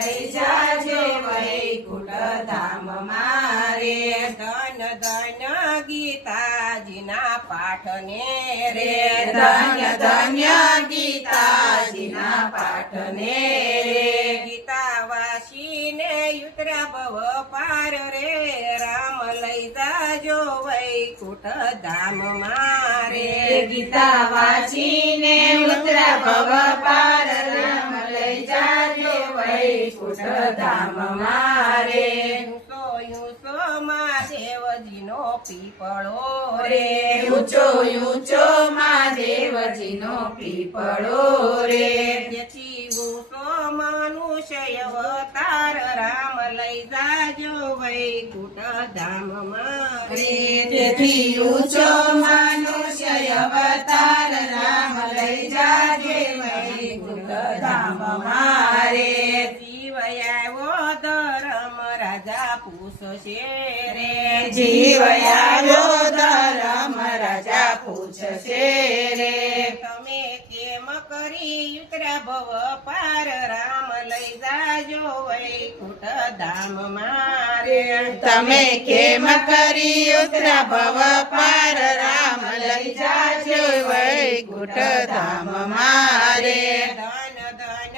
લઈ જાજો વૈકુંઠ ધામ મારે ધન ધન્ય ગીતાજીના પાઠને રે ધન્ય ધન્ય ગીતાજીના પાઠને રે ગીતાવાસીને યુતરા ભવ પાર રે રામ લઈ જાજો વૈકુંઠ ધામ મારે ગીતા વાંચીને ઉતરા ભવ પાર રામ લઈ જાજો વૈકુંઠ ધામ મારે ઊંચો મહાદેવજીનો પીપળો રે ઊંચો ઊંચો મહાદેવજીનો પીપળો રે જેથી ઊંચો મનુષ્ય અવતાર રામ લઈ જાજો વૈકુંઠ ધામ મારે તેથી ઊંચો મનુષ્ય અવતાર રામ લઈ જાજે વૈકુંઠ ધામ મારે જીવ આવ્યો ધર્મ રાજા પૂછશે રે જીવ આવ્યો ધર્મ રાજા પૂછશે રે તમે કેમ કરી ઉતરા ભવ પાર રામ લઈ જાજો વૈકુંઠ ધામ મારે તમે કેમ કરી ઉતરા ભવ પાર રામ લઈ જાજો વૈકુંઠ ધામ મારે ધન ધન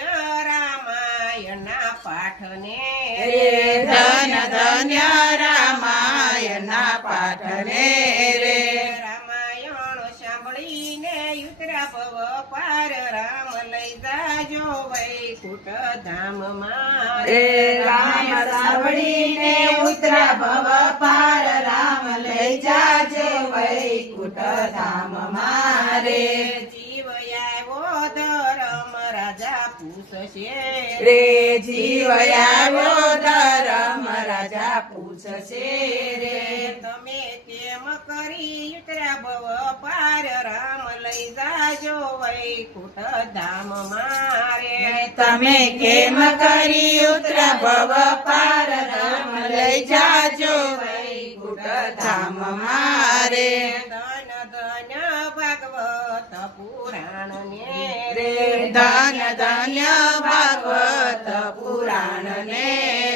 રામાયણના પાઠને રે ધન ધન્ય રામાયણના પાઠને રે રામાયણ સાંભળીને ઉતરા ભવ પાર રામ લઈ જાજો વૈકુંઠ ધામ મારે રામ સાંભળીને ઉતરા ભવ પાર રામ લઈ જાજો વૈકુંઠ ધામ મારે જીવ આવ્યો ધર્મ રાજા પૂછશે રે જીવ આવ્યો ધર્મ રાજા પૂછશે રે તમે કેમ કરી ઉતરા ભવ પાર રામ લઈ જાજો વૈકુંઠ ધામ મારે તમે કેમ કરી ઉતરા ભવ પાર રામ લઈ જાજો વૈકુંઠ ધામ મારે ધન ધન ભાગવત પુરાણ ને રે ધન ધન્ય ભાગવત પુરાણ ને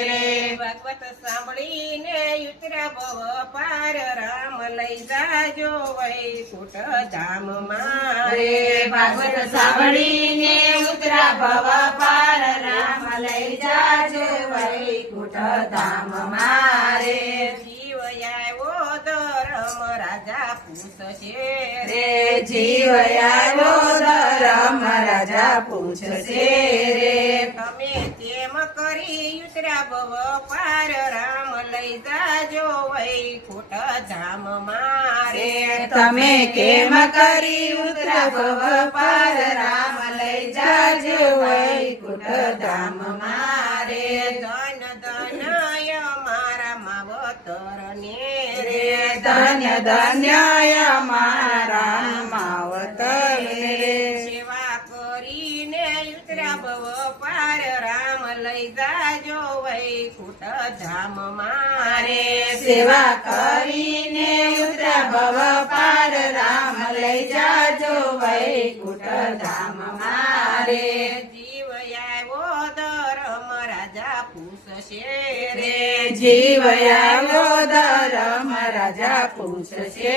રે ભાગવત સાંભળીને ઉતરા ભવ પાર રામ લઈ જાજો વૈકુંઠ ધામ મારે ભાગવત સાંભળીને ઉતરા ભવ પાર રામ લઈ જાજો વૈકુંઠ ધામ મારે જીવ આવ્યો ધર્મ રાજા પૂછશે રે જીવ આવ્યો ધર્મ રાજા પૂછશે રે તમે કેમ કરી ઉતરા ભવ પાર રામ લઈ જાજો વૈકુંઠ ધામ મારે તમે કેમ કરી ઉતરા ભવ પાર રામ લઈ જાજો વૈકુંઠ ધામ મારે ધન ધનય મારા માવતર ને રે ધન્ય ધન્ય મારા માવતર રે સેવા કરીને ઉતરા ભવ પાર રામ લઈ જાજો વૈકુંઠ ધામ મારે સેવા કરીને ઉતરા ભવ પાર રામ લઈ જાજો વૈકુંઠ ધામ મારે જીવ આવ્યો ધર્મ રાજા પૂછશે રે જીવ આવ્યો ધર્મ રાજા પૂછશે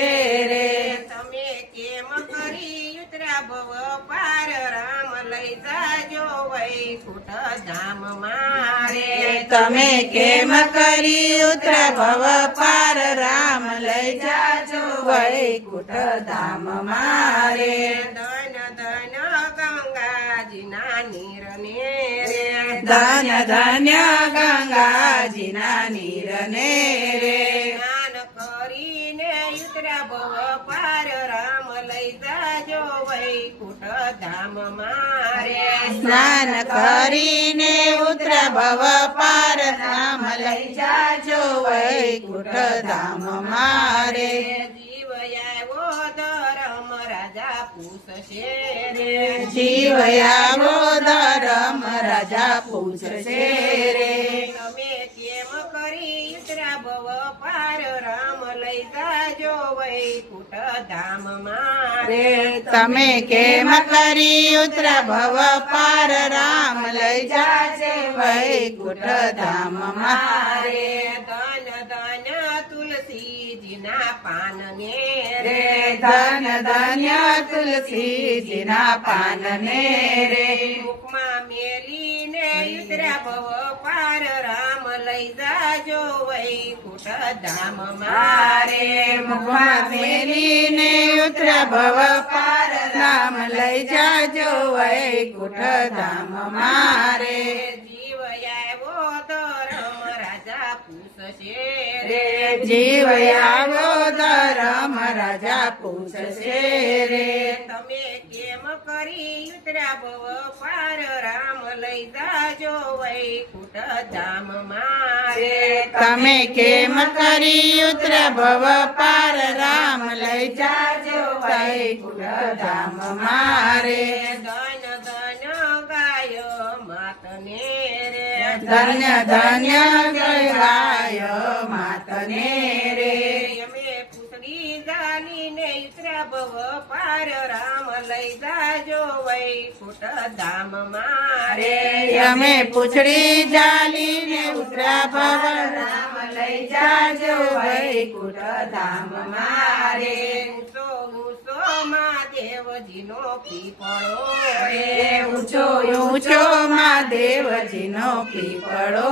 રે તમે કેમ કરી ઉતરા ભવ પાર રામ લઈ જાજો વૈકુંઠ ધામ મારે તમે કેમ કરી ઉતરા ભવ પાર રામ લઈ જાજો વૈકુંઠ ધામ મારે ધન ધન ગંગાજીના નીર ને રે ધન ધન્ય ગંગાજીના નીરને રે સ્નાન કરીને ઉતરા ભવ પાર રામ લઈ જાજો વૈકુંઠ ધામ મારે સ્નાન કરીને ઉતરા ભવ પાર રામ લઈ જાજો વૈકુંઠ ધામ મારે જીવ આવ્યો ધર્મ રાજા પૂછશે રે જીવ આવો ધર્મ રાજા પૂછશે રે તમે કેમ કરી ઉતરા ભવ પાર રામ લઈ જાજો વૈકુંઠ ધામ મારે તમે કેમ કરી ઉતરા ભવ પાર રામ લઈ જાજે વૈ વૈકુંઠ ધામ મારે. ધન ધન તુલસીજીના પાનને રે ધન ધન્ય તુલસીજીના પાનને રે. મુખમાં મેલીને ઉતર્યા ભવ પાર રામ લઈ જાજો વૈકુંઠ ધામ મારે. મુખમાં મેલીને ઉતર્યા ભવ પાર રામ લઈ જાજો વૈકુંઠ ધામ મારે. જીવ આવ્યો ધર્મ રાજા પૂછશે રે જીવ આવ્યો ધર્મ રાજા પૂછશે રે. તમે કેમ કરી ઉતર્યા ભવ પાર રામ લઈ જાજો વૈકુંઠ ધામ મારે. તમે કેમ કરી ઉતર્યા ભવ પાર રામ લઈ જાજો વૈકુંઠ ધામ મારે. ધન ધન ગાય માતને રે ધન્ય ધન્ય ગાય માતને રે. અમે પૂછડી જાલીને ઉતર્યા ભવ પાર રામ લઈ જાજો વૈકુંઠ ધામ મારે. અમે પૂછડી જાલીને ઉતર્યા ભવ રામ લઈ જાજો વૈકુંઠ ધામ મારે. ઊંચો ઊંચો મહાદેવજીનો પીપળો રે ઊંચો ઊંચો મહાદેવજીનો પીપળો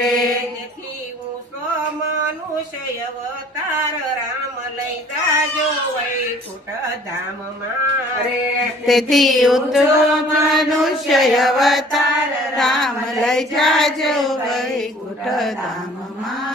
રે. તેથી ઊંચો મનુષ્ય અવતાર રામ લઈ જાજો વૈકુંઠ ધામ મારે. તેથી ઊંચો મનુષ્ય અવતાર રામ લઈ જાજો વૈકુંઠ ધામ મારે.